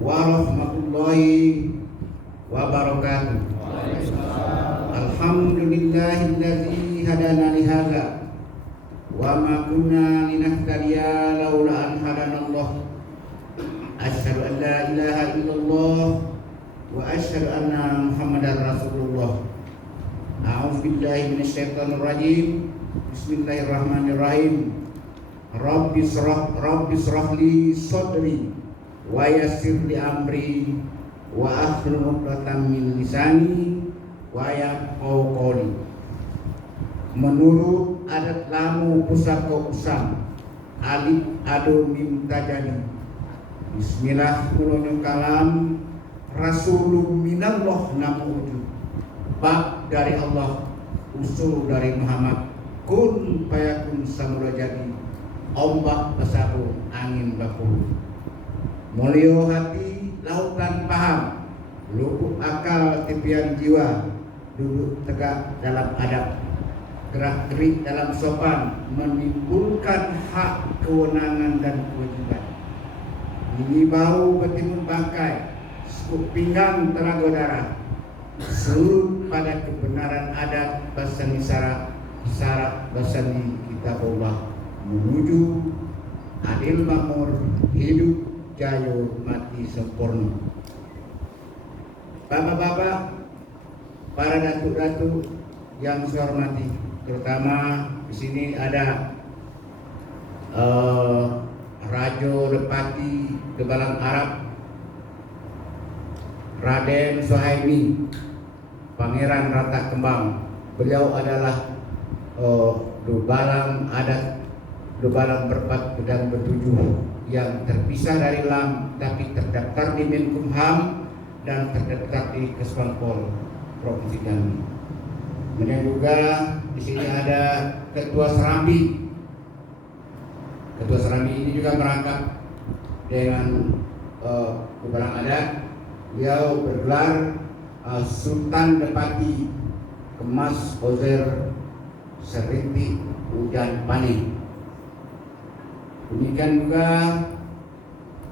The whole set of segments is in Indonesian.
warahmatullahi wabarakatuh. Alhamdulillahilladzi hadana li hadza wa ma kunna linahtadiya laula an hadanallah. Asyhadu an la ilaha illallah wa asyhadu anna Muhammadar Rasulullah. A'udzu billahi minasyaitonir rajim. Bismillahirrahmanirrahim. Rabbi shrah li sadri wa yassir li amri wa ahlul 'uqdatam min lisani wa yafqahu qawli. Menurut adat lamu pusaka usam alif adu mim tajadi. Bismillah kulun kalam rasulun minallah namuju. Bab dari Allah, usul dari Muhammad. Kun fayakun samula jadi. Ombak besaru angin bakul. Mulio hati lautan paham, luput akal tipian jiwa, duduk tegak dalam adab, gerak gerik dalam sopan, menimbulkan hak kewenangan dan kewajiban. Ini bau bertimbun bangkai, sekuk pinggang tenaga darah, surut pada kebenaran adat basani syarat basani kitabullah, menuju adil makmur, hidup jayo mati sempurna. Bapak-bapak, para datuk-datuk yang saya hormati, terutama di sini ada Rajo Depati Kebalang Arab Raden Suhaimi Pangeran Rata Kembang. Beliau adalah Dubalang adat Dubalang berpat pedang bertujuh yang terpisah dari LAM tapi terdaftar di Menkumham dan terdaftar di Kesbangpol Provinsi Jambi. Kemudian juga di sini ada Ketua Serambi. Ketua Serambi ini juga merangkap dengan Dubalang adat. Beliau bergelar Sultan Depati Kemas Ozer Serintik Hujan Panik. Demikian juga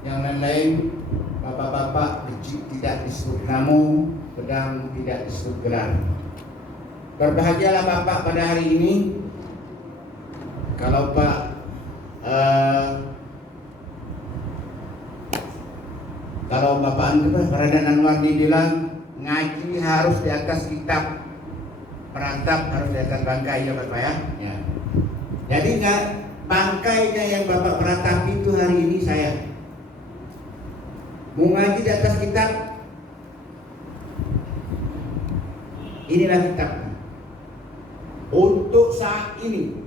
yang lain-lain, bapak-bapak kecil tidak disebut nama, pedang tidak disebut gelar. Berbahagialah bapak pada hari ini. Kalau kalau Bapak Raden Anwar bilang ngaji harus di atas kitab, perantap harus di atas bangkai, ya Bapak ya. Jadi nggak bangkainya yang Bapak peratapi itu hari ini saya. Mau ngaji di atas kitab, inilah kitab. Untuk saat ini,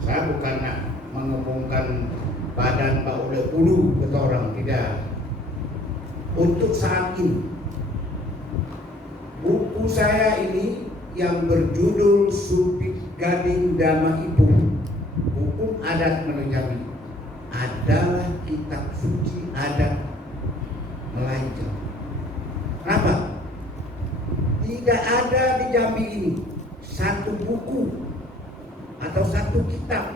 saya bukannya mengembungkan badan Pak Udah Pulu kata orang, tidak. Untuk saat ini, buku saya ini yang berjudul Supit Gading Dama Ibu, Hukum Adat Melayu Jambi, adalah kitab suci adat Melayu Jambi. Kenapa? Tidak ada di Jambi ini satu buku atau satu kitab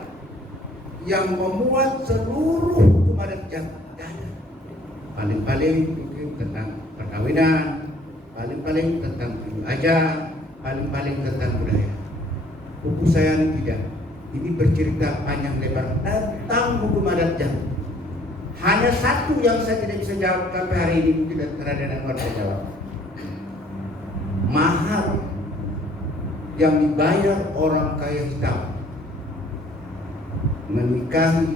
yang memuat seluruh hukum adat Jambi. Paling-paling tentang perkawinan, paling-paling tentang tujuh aja, paling-paling tentang budaya. Buku saya ini tidak. Ini bercerita panjang lebar tentang hukum adat Jambi. Hanya satu yang saya tidak bisa jawab sampai hari ini, mungkin Raden Anwar saya jawab. Mahar yang dibayar orang kaya hitam menikahi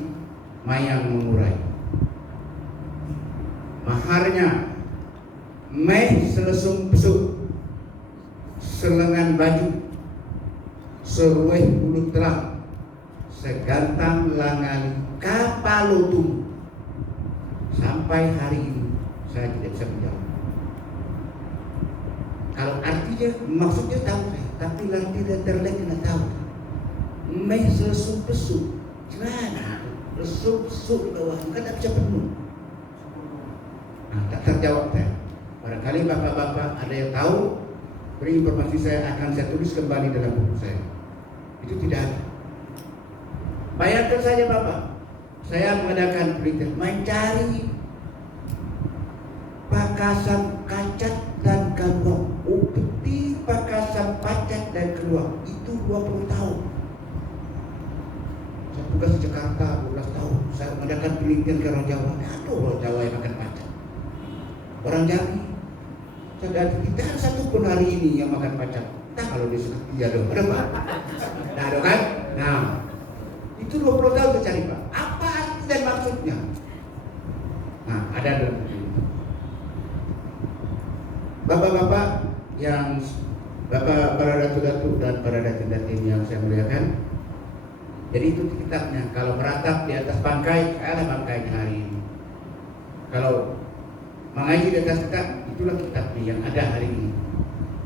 mayang mengurai. Maharnya meh selesung pesuk, selengan baju, serueh bulu terang, segantang langali kapal utuh. Sampai hari ini saya tidak bisa menjawab. Kalau artinya, maksudnya tahu saya, tapi nanti tidak tidak tahu. Meh selesung pesuk, gimana? Lesung pesuk di bawah, kan tidak bisa penuh. Tak terjawab saya. Barangkali bapak-bapak ada yang tahu, beri informasi saya, akan saya tulis kembali dalam buku saya. Itu tidak ada. Bayangkan saja bapak, saya mengadakan penelitian, mencari Pakasan Kacat dan Keluang. Upeti Pakasan Kacat dan Keluang itu 20 tahun. Saya tugas di Jakarta 12 tahun. Saya mengadakan penelitian ke orang Jawa. Aduh, orang Jawa yang makan pacat. Orang Jambi. Kita ada satu pun hari ini yang makan pacat. Nah, kalau disuruh dia dong, ada Pak? Nah, ada kan? Nah, itu 20 tahun saya cari Pak. Apa arti dan maksudnya? Nah, ada dalam buku itu. Bapak-bapak yang para datu-datu dan para datin-datin yang saya muliakan, jadi itu kitabnya. Kalau meratap di atas bangkai, ada bangkainya hari ini. Kalau mengaji di atas kitab, itulah kitabnya yang ada hari ini.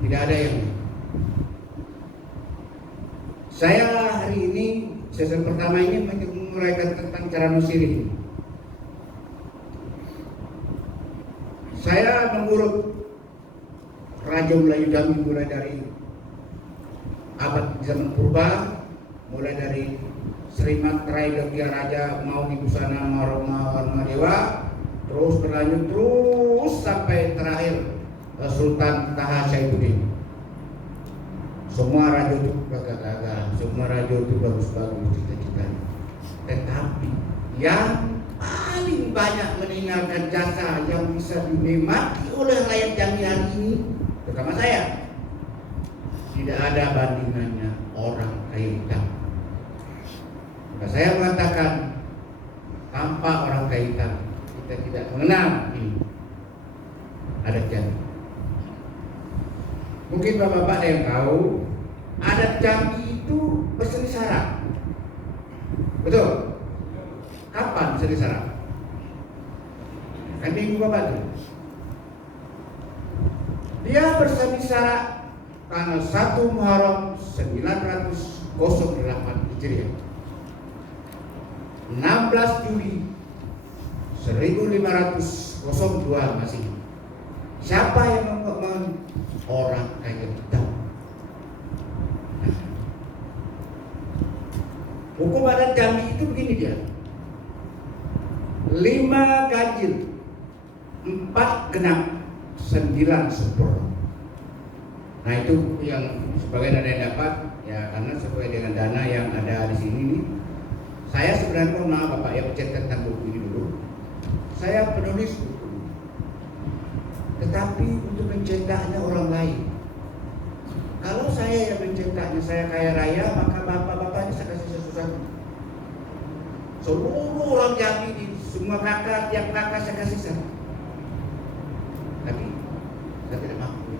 Tidak ada yang lain. Saya hari ini, sesi pertama ini menguraikan tentang cara nusirin. Saya mengurut Raja Melayu Jambi mulai dari abad zaman purba, mulai dari Sri Matrai Dogya Raja Mauni Busana Maroma Dewa, terus berlanjut terus sampai terakhir Sultan Taha Saifuddin. Semua raja itu gagah-gagah, semua raja itu bagus-bagus cita-citanya. Tetapi yang paling banyak meninggalkan jasa yang bisa dinikmati oleh rakyat Jambi hari ini, terutama saya, tidak ada bandingannya orang kaya hitam. Maka saya mengatakan, tanpa orang kaya hitam kita tidak mengenal ini adat Jambi. Mungkin bapak-bapak ada yang tahu, adat Jambi itu berseri sara. Betul? Kapan berseri sara? Kan ibu bapak itu. Dia berseri sara tanggal 1 Muharram 908 Hijriah. 16 Juli 1502 Masehi. Siapa yang membangun? Orang kaya hitam. Hukum adat Jambi itu begini dia. 5 ganjil, 4 genap, 9 sempurna. Nah itu yang sebagai dana yang dapat ya, karena sesuai dengan dana yang ada di sini nih. Saya sebenarnya maaf Bapak ya, pencet tentang buku ini dulu. Saya penulis buku. Tetapi untuk mencetaknya orang lain. Kalau saya yang mencetaknya, saya kaya raya, maka bapak-bapaknya saya kasih sesuatu. Seluruh orang Jambi di semua kakak, tiap kakak saya kasih satu. Tapi saya tidak mampu.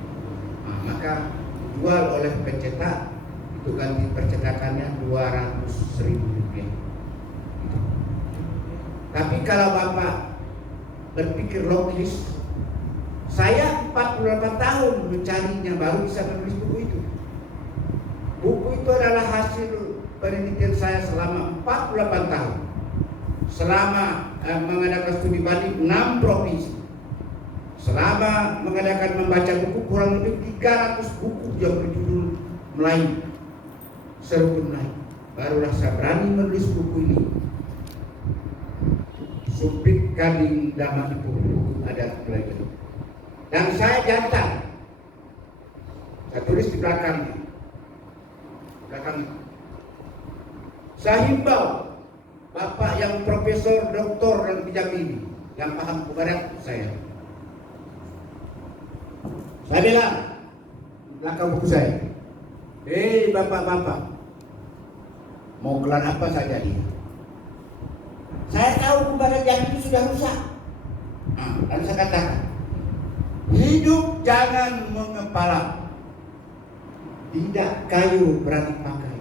Nah, maka jual oleh pencetak itu ganti percetakannya 200.000 rupiah. Tapi kalau bapak berpikir logis, saya 48 tahun mencarinya baru bisa menulis buku itu. Buku itu adalah hasil penelitian saya selama 48 tahun. Selama mengadakan studi banding 6 provinsi. Selama mengadakan membaca buku kurang lebih 300 buku yang berjudul Melayu, seruput Melayu. Barulah saya berani menulis buku ini. Supik Gading Damat Buku Adat Melayu. Dan saya jantan. Saya tulis di belakang. Saya himbau Bapak yang profesor, doktor dan Jambi ini yang paham kepada saya. Saya bilang di belakang buku saya, bapak-bapak, mau gelar apa saja dia. Saya tahu kepada Jambi itu sudah rusak. Dan saya katakan, hidup jangan mengepala. Tidak kayu berani pakai.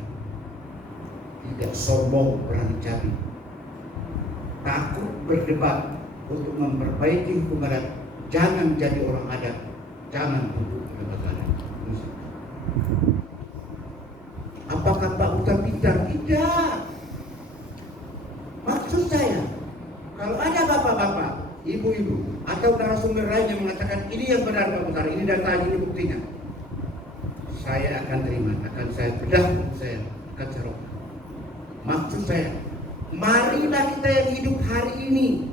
Tidak sombong berani cari. Takut berdebat untuk memperbaiki hukum adat. Jangan jadi orang adat. Jangan duduk di lembaga. Apakah Pak Utar pintar? Tidak. Maksud saya, kalau ada bapak-bapak, ibu-ibu atau narasumber lain yang mengatakan ini yang benar Pak Utar, ini data, ini buktinya, saya akan terima, akan saya bedah, saya akan cerok. Maksud saya, marilah kita yang hidup hari ini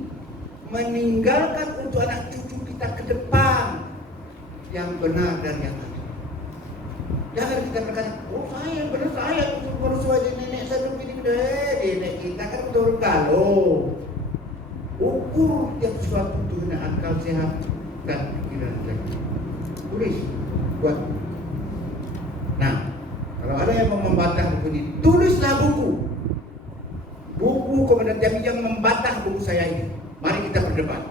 meninggalkan untuk anak cucu kita ke depan benar dari yang ada. Jangan kita berkata, oh saya benar, saya sesuai nenek saya begini nenek kita kan betul kalau ukur tiap sesuatu dengan akal sehat dan pikiran jernih. Tulis buat. Nah, kalau ada yang mau membantah buku ini, tulislah buku Komandan Jambi yang membantah buku saya ini. Mari kita berdebat.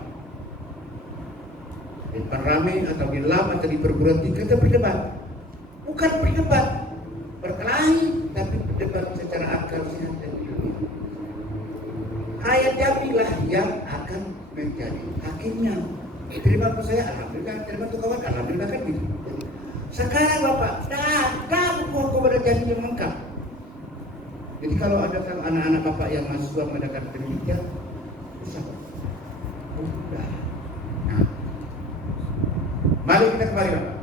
Di depan rame atau di lab atau di perguruan tinggi kita berdebat. Bukan berdebat berkelahi, tapi berdebat secara akal sehat dan ilmiah. Ayat Jambi lah yang akan menjadi hakimnya. Terima kasih saya, alhamdulillah. Terima kasih kawan, alhamdulillah kan gitu. Sekarang Bapak, dah buku Komandan Jambi yang lengkap. Jadi kalau ada anak-anak Bapak yang mahasiswa mengadakan penelitian, bisa. Udah. Nah, mari kita kembali Bapak.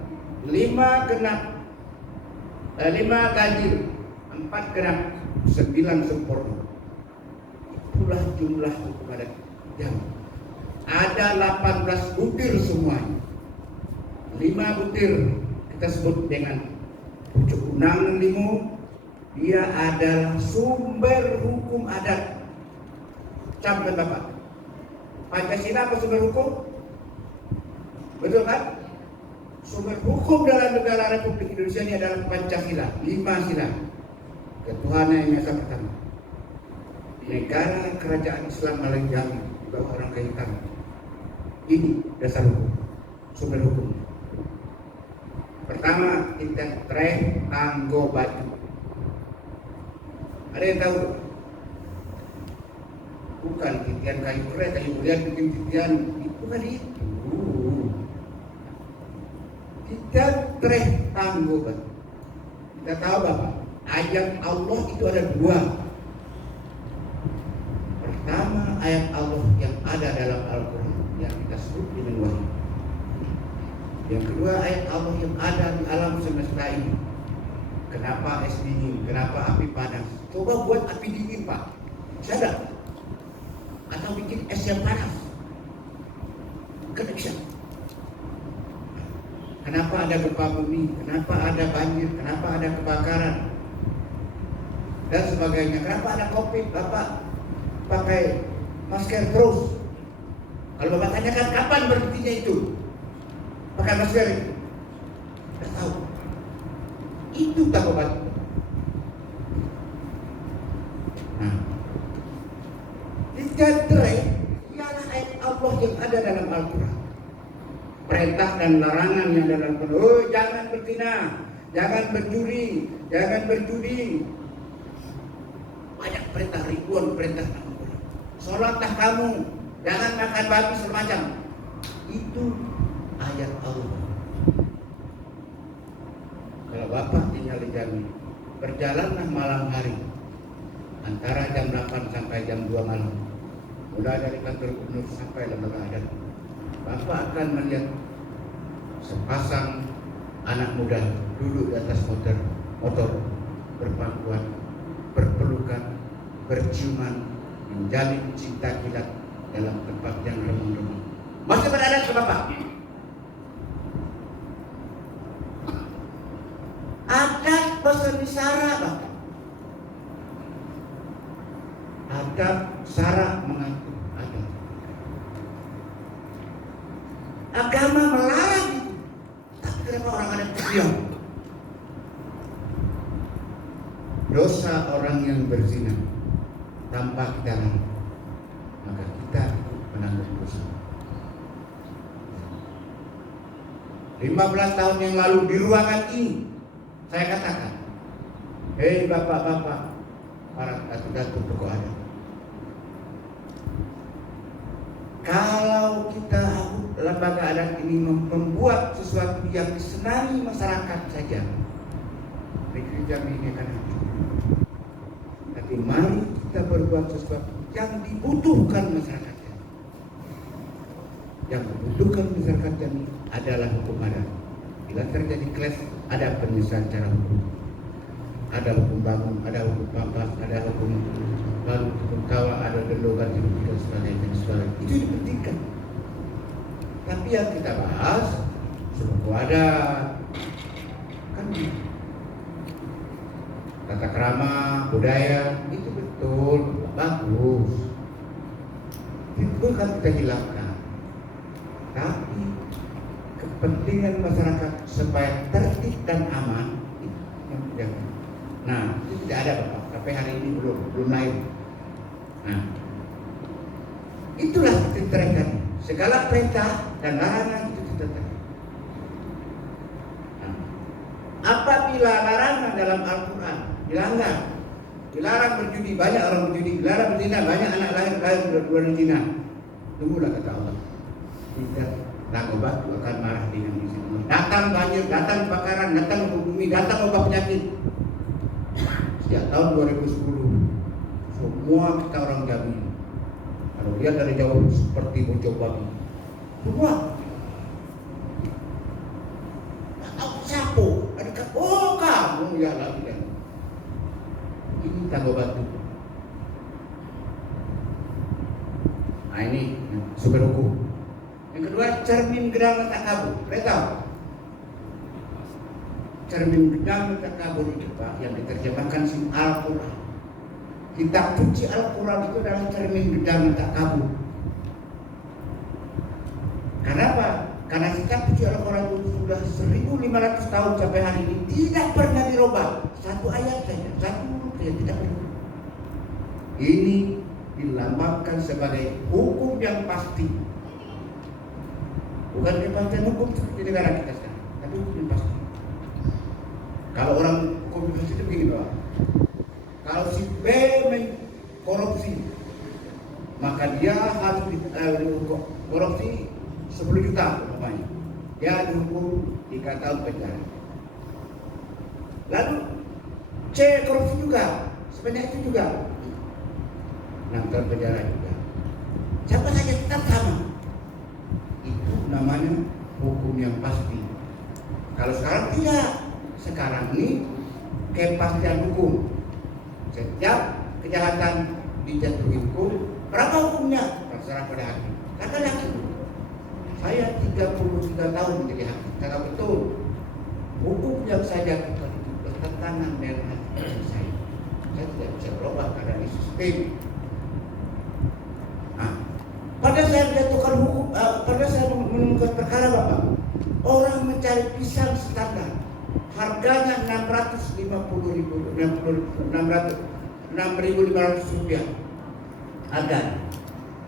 5 ganjil, 4 genap, 9 sempurna. Itulah jumlah hukum adat Jambi. Ada 18 butir semuanya. 5 butir kita sebut dengan pucuk unang limu. Dia adalah sumber hukum adat. Camkan Bapak. Pancasila apa sumber hukum? Betul kan? Sumber hukum dalam negara Republik Indonesia ini adalah Pancasila, 5 sila. Ketuhanan yang Esa pertama. Negara kerajaan Islam Malaysia Jambi di bawah orang Kaitan. Ini dasar hukum, sumber hukum. Pertama, kita treh tanggo batu. Ada yang tahu? Bukan titian kayu keren, kayu bulian bikin titian. Bukan itu. Kita treh tanggo batu. Kita tahu Bapak, ayat Allah itu ada 2. Pertama, ayat Allah yang ada dalam Al-Quran yang kita sebut dengan wahyu. Yang kedua, ayat Allah yang ada di alam semesta ini. Kenapa es dingin? Kenapa api panas? Coba buat api dingin Pak, bisa? Atau bikin es yang panas? Kan bisa. Kenapa ada gempa bumi? Kenapa ada banjir? Kenapa ada kebakaran? Dan sebagainya. Kenapa ada COVID? Bapak pakai masker terus. Kalau Bapak tanyakan kapan berhentinya itu pakai masker, tidak tahu. Itu takobat. Nah, tiga trek ialah ayat Allah yang ada dalam Al-Quran. Perintah dan larangan yang ada dalam Al-Quran. Oh, jangan berzina, jangan berjudi, jangan berjudi. Banyak perintah, ribuan perintah dalam Al-Quran. Sholatlah kamu, jangan makan babi semacam. Itu ayat Allah. Kalau Bapak tinggal di Jambi, berjalanlah malam hari antara jam 8 sampai jam 2 malam, mulai dari kantor gubernur sampai lembaga adat. Bapak akan melihat sepasang anak muda duduk di atas motor berpangkuan, berpelukan, berciuman, menjalin cinta kilat dalam tempat yang remang-remang. Masih berada ke Bapak? Adat bersemi sara Bapak. Adat sara mengatur adat. Agama melarang itu. Tapi kenapa orang adat diam? Dosa orang yang berzina tanpa kita larang, maka kita menanggung dosa. 15 tahun yang lalu di ruangan ini saya katakan, hei bapak-bapak, para datuk-datuk tokoh adat, kalau kita lembaga adat ini membuat sesuatu yang disenangi masyarakat saja, negeri Jambi ini akan hancur. Tapi mari kita berbuat sesuatu yang dibutuhkan masyarakat. Yang dibutuhkan masyarakat Jambi adalah hukum adat. Bila terjadi clash, ada penyelesaian cara hukum. Ada hukum bangun, ada hukum pampas, ada hukum baru, hukum kawah, ada denda ganti rugi dan sebagainya. Itu dipentingkan. Tapi yang kita bahas suku adat, kan tata krama, budaya, itu betul, bagus. Itu kan kita hilangkan. Tapi kepentingan masyarakat supaya tertib dan aman itu yang dijaga. Nah, itu tidak ada Bapak. Sampai hari ini belum naik. Nah, itulah diterapkan. Segala perintah dan larangan itu diterapkan. Nah, apabila larangan dalam Al-Quran dilanggar, dilarang berjudi, banyak orang berjudi, dilarang berzina, banyak anak lahir luar zina. Tunggulah kata Allah. Tidak, Lagu Batu akan marah dengan isi. Datang banjir, datang kebakaran, datang bumi, datang wabah penyakit. Sejak tahun 2010, semua kita orang Jambi. Kalau lihat dari jauh seperti bocor babi. Semua. Tak tahu siapa. Ada oh kamu ya lagi kan. Ini Lagu Batu. Nah ini sumber hukum. Yang kedua, cermin gedang tak kabur. Tahu? Cermin gedang tak kabur itu Pak, yang diterjemahkan si Al-Quran. Kitab suci Al-Quran itu adalah cermin gedang tak kabur. Kenapa? Karena kitab suci Al-Quran itu sudah 1500 tahun sampai hari ini tidak pernah dirubah. Satu ayat saja, satu huruf saja tidak pernah. Ini dilambangkan sebagai hukum yang pasti. Bukan kepastian hukum seperti negara kita sekarang, tapi hukum yang pasti. Kalau orang hukum itu begini Pak, kalau si B korupsi, maka dia harus korupsi 10 juta umpamanya. Dia dihukum 3 tahun penjara. Lalu C korupsi juga, sebanyak itu juga 6 tahun penjara juga. Siapa saja tetap sama. Itu namanya hukum yang pasti. Kalau sekarang tidak. Sekarang ini kepastian hukum. Setiap kejahatan dijatuhi hukum, berapa hukumnya? Terserah pada hakim. Kata hakim, saya 33 tahun menjadi hakim. Kata betul, hukum yang saya jatuhkan itu bertentangan dengan hati saya. Saya tidak bisa berubah karena ini sistem. Nah, pada saya menjatuhkan hukum, pada saya menemukan perkara Bapak, orang mencari pisang standar, harganya 6.500 rupiah. Harga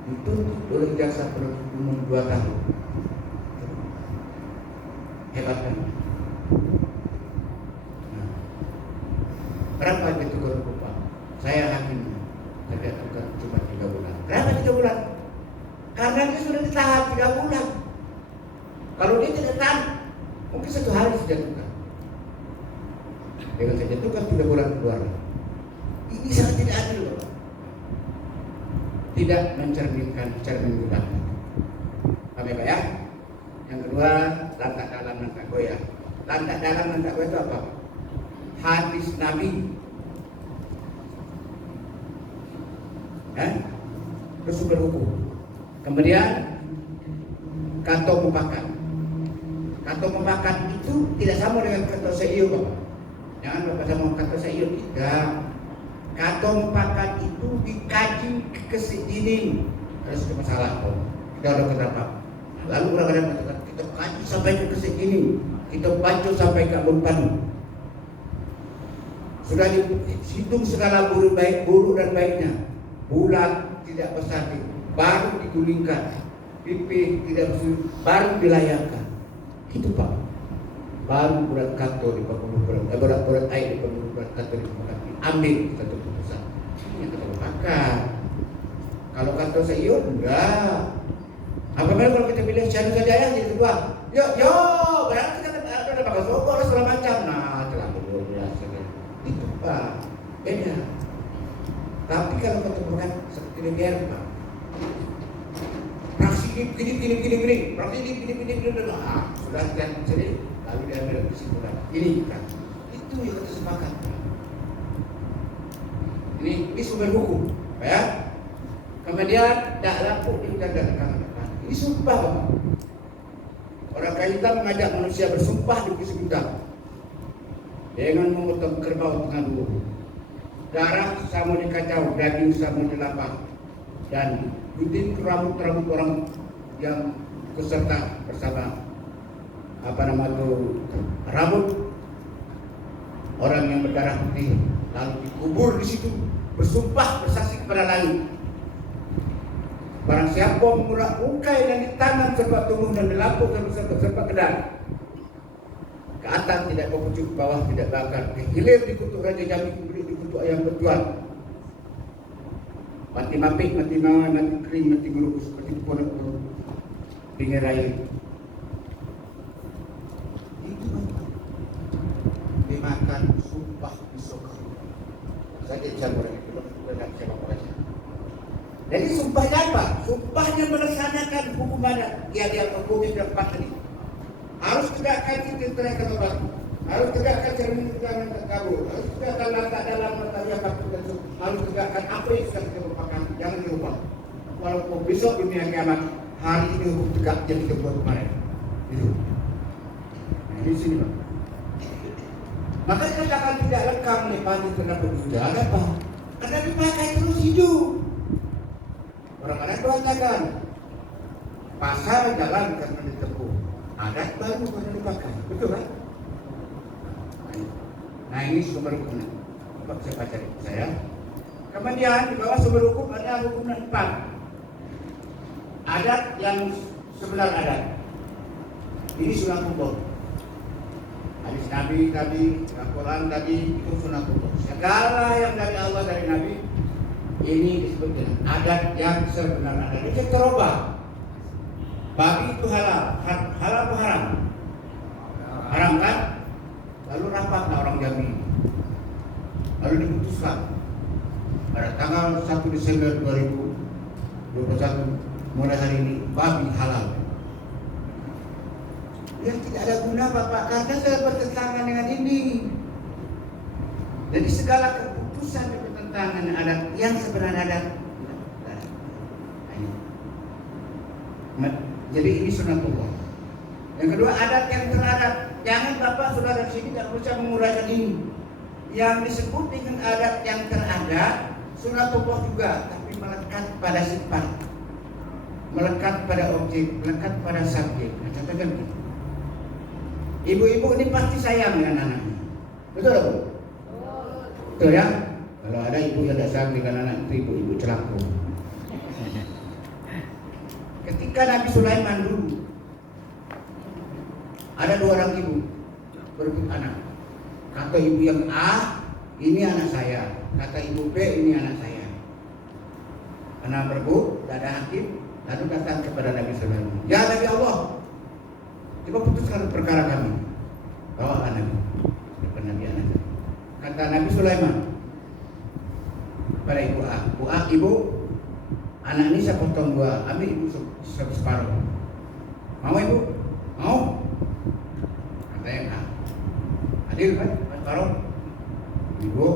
dituntut oleh jaksa penuntut umum 2 tahun. Hebat kan? Nah, berapa jatuhkan hukum Pak? Saya hakim, saya jatuhkan cuma 3 bulan. Kenapa 3 bulan? Karena dia sudah ditahan 3 bulan. Kalau dia tidak tahan, mungkin 1 hari dijatuhkan. Dengan saya jatuhkan 3 bulan keluar. Ini sangat tidak adil Bapak. Tidak mencerminkan cermin gedang. Paham ya Pak ya? Yang kedua, lantak dalam lantak goyah. Lantak dalam lantak goyah itu apa? Hadis Nabi. Terus sumber hukum. Kemudian kantong mupakat. Kantong mupakat itu tidak sama dengan kantong seiyo Bapak. Jangan Bapak sama kantong seiyo, tidak. Kantong mupakat itu dikaji kesedini. Harus ada masalah Pak. Kita udah kenapa? Lalu orang-orang mengatakan kita kaji sampai ke kesedini, kita baca sampai ke Bengkulu. Sudah dihitung segala buruk dan baiknya. Bulat tidak bersatu, baru digulingkan. Pipi tidak bersatu, baru dilayangkan. Gitu Pak. Baru berat kantor di berat air di berat kantor di ambil satu keputusan. Yang kita lupakan. Kalau kantor saya enggak. Apabila kalau kita pilih Syahdu saja yang jadi ketua, yo, berarti kita ada bakal sokol segala macam. Nah, telah 12 saja. Itu Pak, beda. Tapi kalau ketemukan seperti DPR Pak, fraksi gini, fraksi gini, sudah sekian sini, lalu diambil kesimpulan. Ini kan, itu yang kita sepakat. Ini sumber hukum, ya. Kemudian tak laku di undang-undang. Ini sumpah Bapak. Orang kaya hitam mengajak manusia bersumpah di bukit sebutan dengan memotong kerbau tengah dulu. Darah sama dikacau, daging sama dilapah, dan gunting rambut-rambut orang yang peserta bersama rambut orang yang berdarah putih, lalu dikubur di situ, bersumpah bersaksi kepada langit. Barang siapa mengulang ukai yang ditanam serta tumbuh dan dilapuh serta kedar, ke atas tidak kepucuk, ke bawah tidak bakar, ke hilir dikutuk Raja Jambi, dikutuk ayam berjual, mati mapik, mati mawar, mati kering, mati gulung, seperti ponok pinggir raya. Itu dimakan sumpah di Sokor. Saya campur itu dengan siapa saja. Jadi sumpahnya apa? Sumpahnya melaksanakan hukumannya. Dia hukumi berempat tadi. Harus tegakkan tentera kata baru. Harus tegakkan cermin tegangan tak kabur. Harus tegakkan lantak dalam mata yang takut dan sumpah. Harus tegakkan apa yang sudah kita lupakan. Jangan dilupa. Walaupun besok dunia kiamat, hari ini hukum tegak yang kita buat kemarin. Itu. Nah, di sini Pak. Maka katakan tidak lekang lepani terhadap berbudak. Apa? Karena dipakai terus hidup. Orang-orang mengatakan pasar jalan karena ditempuh, adat baru karena dipakai, betul kan? Nah ini sumber hukum. Coba saya baca di saya. Kemudian di bawah sumber hukum ada hukum 4. Adat yang sebenar adat. Ini sunatullah. Hadis Nabi tadi, Al-Quran tadi itu sunatullah. Segala yang dari Allah dari Nabi ini disebut dengan adat yang sebenar adat. Itu terubah. Babi itu halal, halal atau haram? Haram kan? Lalu rapatlah orang Jambi. Lalu diputuskan pada tanggal 1 Desember 2021 mulai hari ini babi halal. Ya tidak ada guna Bapak karena saya bertentangan dengan ini. Jadi segala keputusan yang bertentangan adat yang sebenarnya adat. Jadi ini sunatullah. Yang kedua adat yang teradat. Jangan Bapak saudara di sini tidak bisa menguraikan ini. Yang disebut dengan adat yang teradat sunatullah juga, tapi melekat pada sifat, melekat pada objek, melekat pada subjek. Nah, contohnya begini. Ibu-ibu ini pasti sayang dengan anaknya. Betul Bu? Betul ya? Kalau ada ibu yang tidak sayang dengan anak itu ibu-ibu celaka. Ketika Nabi Sulaiman dulu ada 2 orang ibu berebut anak. Kata ibu yang A, ini anak saya. Kata ibu B, ini anak saya. Karena berebut, tidak ada hakim, lalu datang kepada Nabi Sulaiman. Ya Nabi Allah, coba putuskan perkara kami. Bawalah Nabi depan Nabi anak. Kata Nabi Sulaiman pada ibu A, Bu A, ibu, anak ini saya potong 2, ambil ibu separuh. Mau ibu? Mau? Kata yang A. Adil kan? Separuh. Ibu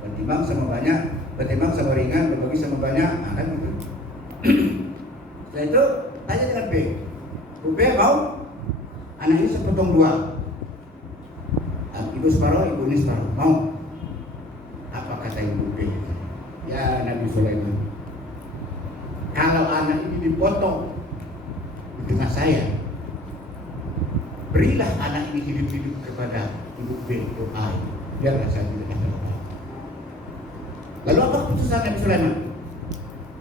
bertimbang sama banyak, bertimbang sama ringan, berbagi sama banyak, kan gitu. Setelah itu tanya dengan B. Bu B mau? Anak ini saya potong 2. Ibu separuh, ibu ini separuh. Mau? Apa kata ibu B? Ya Nabi Sulaiman, kalau anak ini dipotong di tengah saya, berilah anak ini hidup-hidup kepada ibu B, ibu A. Biarlah saya tidak apa. Lalu apa keputusan Nabi Sulaiman?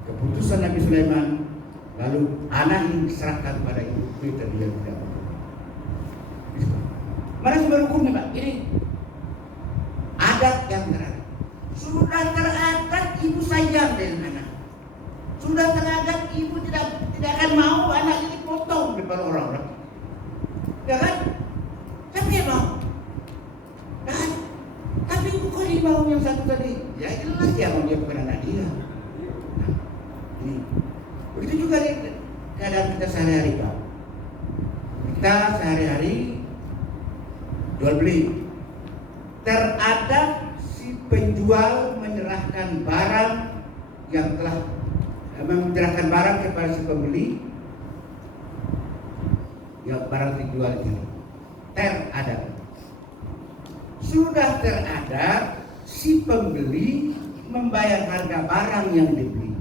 Keputusan Nabi Sulaiman, lalu anak ini diserahkan pada ibu B dan dia tidak apa. Mana sumber hukumnya Pak? Ini adat yang teradat. Sudah teradat ibu sayang dengan anak. Sudah teradat ibu tidak akan mau anak ini potong depan orang-orang. Ya kan? Siapa yang mau? Kan? Tapi bukan dia mau yang satu tadi. Ya jelas dia mau, dia bukan anak dia. Nah, ini. Begitu juga di keadaan kita sehari-hari Pak. Kita sehari-hari jual beli, teradap si penjual menyerahkan barang yang telah menyerahkan barang kepada si pembeli ya barang dijual itu teradat. Sudah teradat, si pembeli membayar harga barang yang dibeli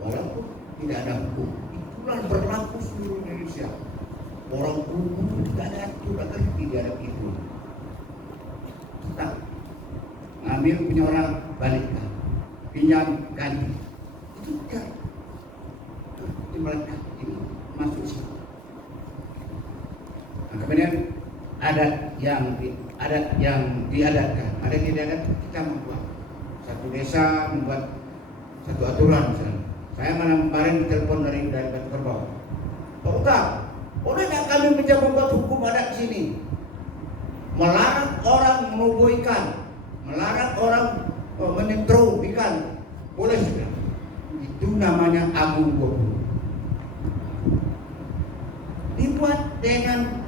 walaupun tidak ada hukum. Itulah berlaku seluruh Indonesia. Orang umum tidak ada aturan ngerti di ada itu. Tak ngambil punya orang balikkan, pinjam ganti. Itu tidak. Itu melekat ini masuk sih. Nah, kemudian adat yang diadatkan, ada yang diadat kita membuat satu desa membuat satu aturan misalnya. Saya malam kemarin ditelepon dari Batu Kerbau. Pak Ustaz, boleh nggak kami membuat hukum adat di sini? Melarang orang membubuh ikan, melarang orang menyetrum ikan, boleh sudah. Itu namanya agung bobu. Dibuat dengan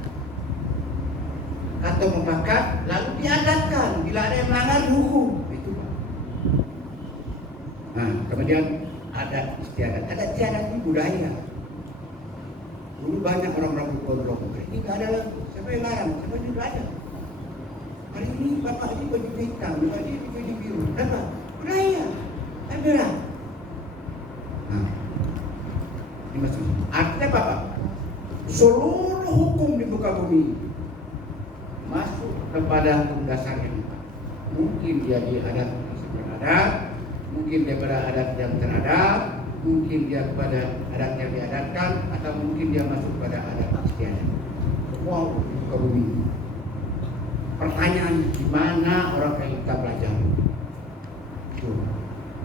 kata mufakat, lalu diadatkan. Bila ada yang melanggar hukum, itu. Nah, kemudian adat istiadat. Adat istiadat ini budaya. Dulu banyak orang-orang berkondrong. Ini nggak ada lagi. Siapa yang larang? Siapa yang tidak ada? Hari ini bapak ini baju hitam, bapak ini baju biru. Kenapa? Budaya. Merah. Nah, ini maksudnya. Artinya apa, Pak? Seluruh hukum di muka bumi masuk kepada hukum dasar yang empat. Mungkin dia di adat yang adat, mungkin dia pada adat yang teradat, mungkin dia kepada adat yang diadatkan, atau mungkin dia masuk pada adat istiadat. Semua di muka bumi. Pertanyaan, di mana orang kayak kita belajar? Tuh.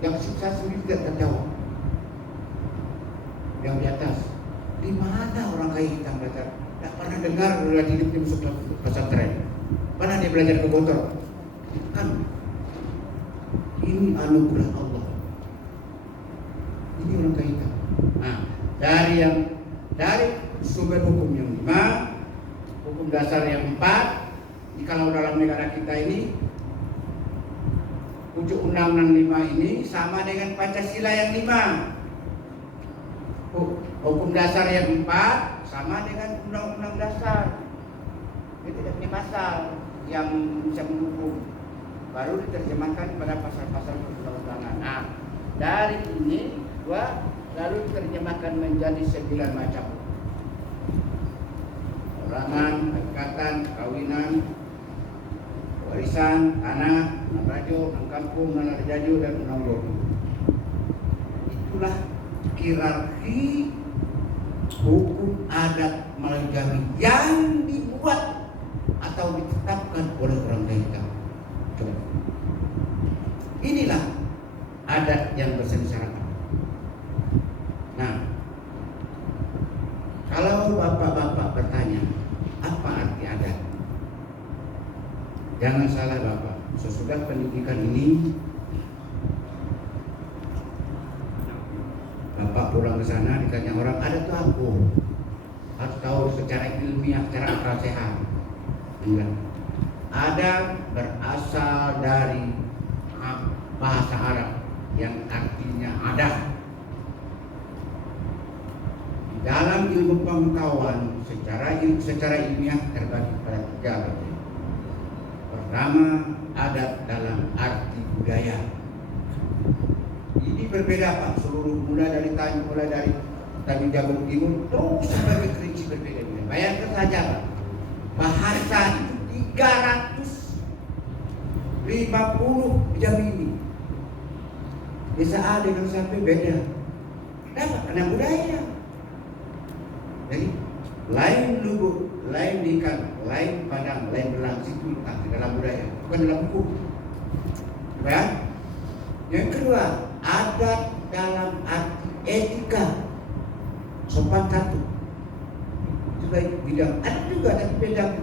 Yang sukses sendiri tidak terjawab. Yang di atas, di mana orang kayak kita belajar? Tak pernah dengar udah hidup di masuk pesantren. Mana dia belajar ke motor? Kan ini anugerah Allah. Ini orang kayak kita. Nah, dari sumber hukum yang 5, hukum dasar yang 4. Kalau dalam negara kita ini pucuk Undang-Undang 5 ini sama dengan Pancasila yang 5. Hukum dasar yang 4 sama dengan Undang-Undang dasar. Itu tidak punya pasal yang bisa mendukung. Baru diterjemahkan pada pasal-pasal perundang-undangan. Nah, dari ini 2 lalu diterjemahkan menjadi 9 macam. Orangan, ikatan, kawinan, warisan, tanah, rajo, kampung, jaju, dan undang-undang. Itulah hierarki hukum adat Melayu Jambi yang dibuat atau ditetapkan oleh orang kita. Inilah adat yang bersyarat. Nah, kalau bapak-bapak bertanya, apa arti adat? Jangan salah bapak, sesudah pendidikan ini bapak pulang ke sana ditanya orang adat itu apa? Harus tahu secara ilmiah, secara akal sehat. Enggak. Adat berasal dari bahasa Arab yang artinya adat. Di dalam ilmu pengetahuan secara ilmiah terbagi pada 3 bagian. Pertama, adat dalam arti budaya. Ini berbeda Pak, seluruh mulai dari Tanjung Jabung Timur terus sampai ke Kerinci berbeda. Bayangkan saja Pak, bahasa itu 350 jam ini. Desa A dengan sampai beda. Kenapa? Karena budaya. Jadi lain lubuk, lain ikan, lain padang, lain belang, situ di dalam budaya, bukan dalam hukum. Ya? Yang kedua, adat dalam arti etika, sopan santun. Itu baik bidang. Ada juga ada bidang.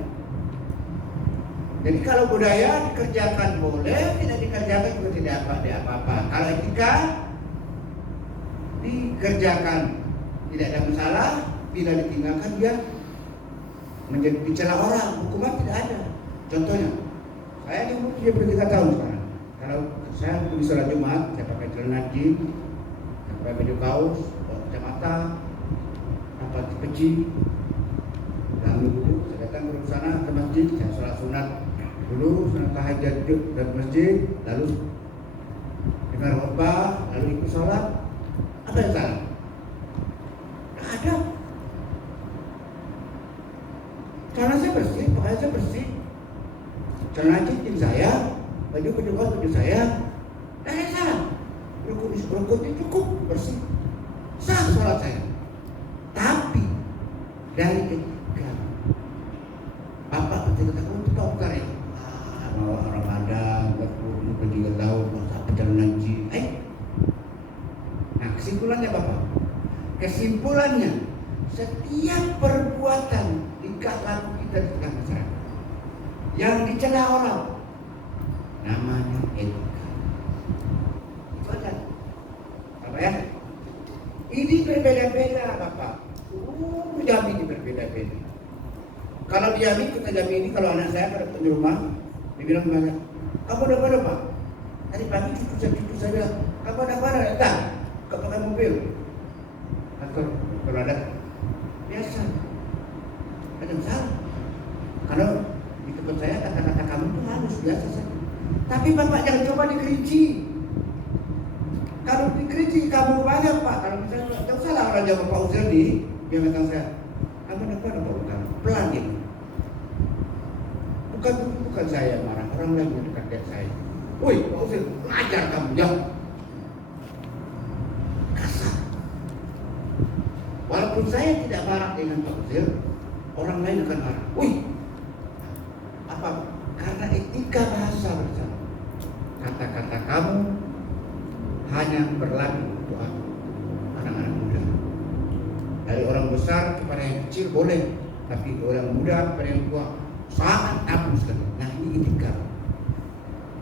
Jadi kalau budaya dikerjakan boleh, tidak dikerjakan juga tidak apa-apa. Kalau etika dikerjakan tidak ada masalah, bila ditinggalkan dia menjadi bicara orang, hukuman tidak ada. Contohnya, saya di umur 33 tahun sekarang. Kalau saya pergi sholat Jumat, saya pakai celana jeans, saya pakai baju kaos, bawa kacamata, apa peci. datang ke sana ke masjid, saya sholat sunat dulu, sunat tahajud ke masjid, lalu dengar khutbah, lalu ikut sholat. Apa yang salah? Nggak ada. Karena saya bersih, pakaian saya bersih, celana cincin saya, baju saya, nggak ada salah. Rukun itu cukup bersih, sah sholat saya. Tapi dari ketika Bapak bercerita untuk Pak Bukhar ya, mau Ramadan, berkurung, pergi tahu, masa perjalanan haji. Nah kesimpulannya Bapak, setiap perbuatan tingkah laku kita di tengah masyarakat yang dicela orang, namanya etika. Itu aja, apa ya? Ini berbeda-beda Bapak. Jambi ini berbeda-beda. Kalau di Jambi, kita Jambi ini, kalau anak saya pada di rumah, dibilang gimana? Kamu udah pada Pak? Tadi pagi cucu saya bilang, kamu udah pada? Tak, kau pakai mobil. Atau kalau ada biasa, ada salah. Kalau di tempat saya kata-kata kamu itu halus biasa saja. Tapi Bapak jangan coba dikerinci. Kalau dikerinci kamu banyak Pak. Kalau misalnya tak salah orang Jawa Pak Uzerdi, dia kata saya, kamu udah pada Pak Uzerdi? Pelan gitu. Bukan saya marah, orang lain yang dekat saya. Woi, Pak Uzerdi, ajar kamu ya. Kasar. Walaupun saya tidak marah dengan Pak Uzerdi, orang lain akan marah. Woi, apa? Karena etika bahasa bersama. Kata-kata kamu hanya berlaku untuk anak-anak muda. Dari orang besar kepada yang kecil boleh, tapi orang muda kepada yang tua sangat tabu sekali. Nah ini etika.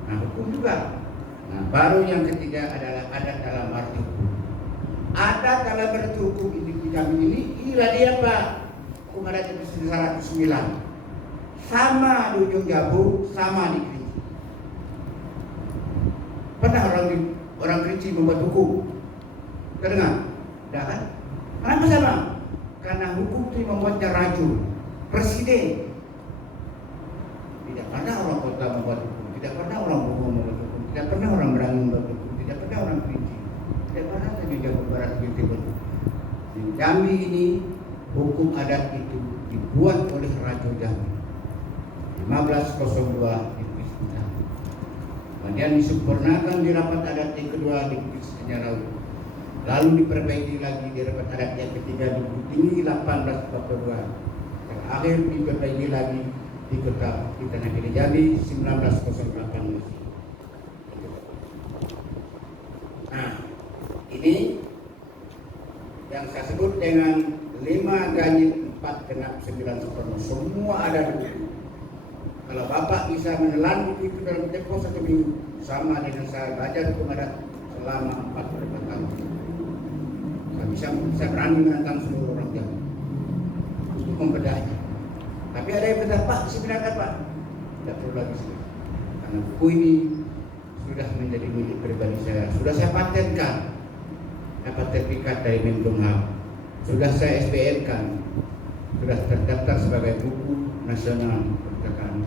Nah hukum juga. Nah baru yang ketiga adalah adat dalam arti hukum. Adat dalam arti hukum di kami inilah dia Pak. Hukum adat itu 109. Sama di ujung Jabu, sama di Kerinci. Pernah orang Kerinci membuat hukum? Kedengar? Tidak kan? Kenapa sama? Karena hukum itu membuatnya rajul, presiden. Tidak pernah orang kota membuat hukum, tidak pernah orang Bogor membuat hukum, tidak pernah orang Merangin membuat hukum, tidak pernah orang Kerinci, tidak pernah di Jawa Barat begitu. Di Jambi ini hukum adat itu dibuat oleh Raja Jambi 1502 di Bukit Jambi. Kemudian disempurnakan di rapat adat yang kedua di Bukit Sejarah. Lalu diperbaiki lagi di rapat adat yang ketiga di Bukit Tinggi 1842. Terakhir diperbaiki lagi di kota kita Negeri Jambi 1908. Nah, ini yang saya sebut dengan 5 ganjil 4 genap 9 sempurna. Semua ada di buku. Kalau Bapak bisa menelan buku itu dalam tempo 1 minggu, sama dengan saya baca hukum adat selama 44 tahun. Saya berani menantang seluruh orang Jambi untuk membedahnya. Tapi ada yang benar Pak, sebenarnya Pak tidak perlu lagi sih. Karena buku ini sudah menjadi milik pribadi saya. Sudah saya patenkan, dapat sertifikat dari Menkumham. Sudah saya SBN-kan, sudah terdaftar sebagai buku nasional perpustakaan.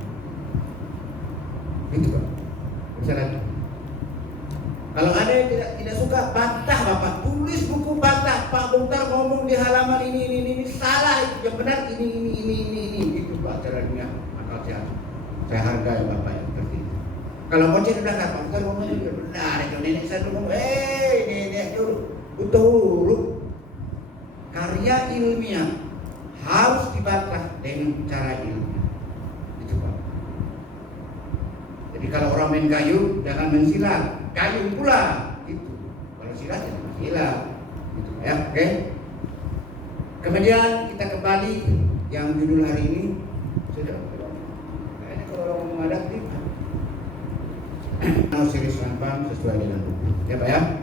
Itu Pak. Bisa lagi. Kalau ada yang tidak suka, bantah Bapak, tulis buku bantah. Pak Bongkar ngomong di halaman ini salah, yang benar ini itu Pak caranya akal sehat. Saya hargai Bapak yang seperti itu. Kalau mau cerita Pak Bongkar ngomong itu benar, itu nenek saya dulu ngomong, nenek dulu butuh huruf. Karya ilmiah harus dibantah dengan cara ilmiah. Itu Pak. Jadi kalau orang main kayu, jangan mensilat. Kayu pula itu. Kalau silat jangan mensilat. Gitu ya, oke. Kemudian kita kembali yang judul hari ini sudah. Kayaknya kalau orang menghadapi serius gampang sesuai dengan buku. Ya Pak ya.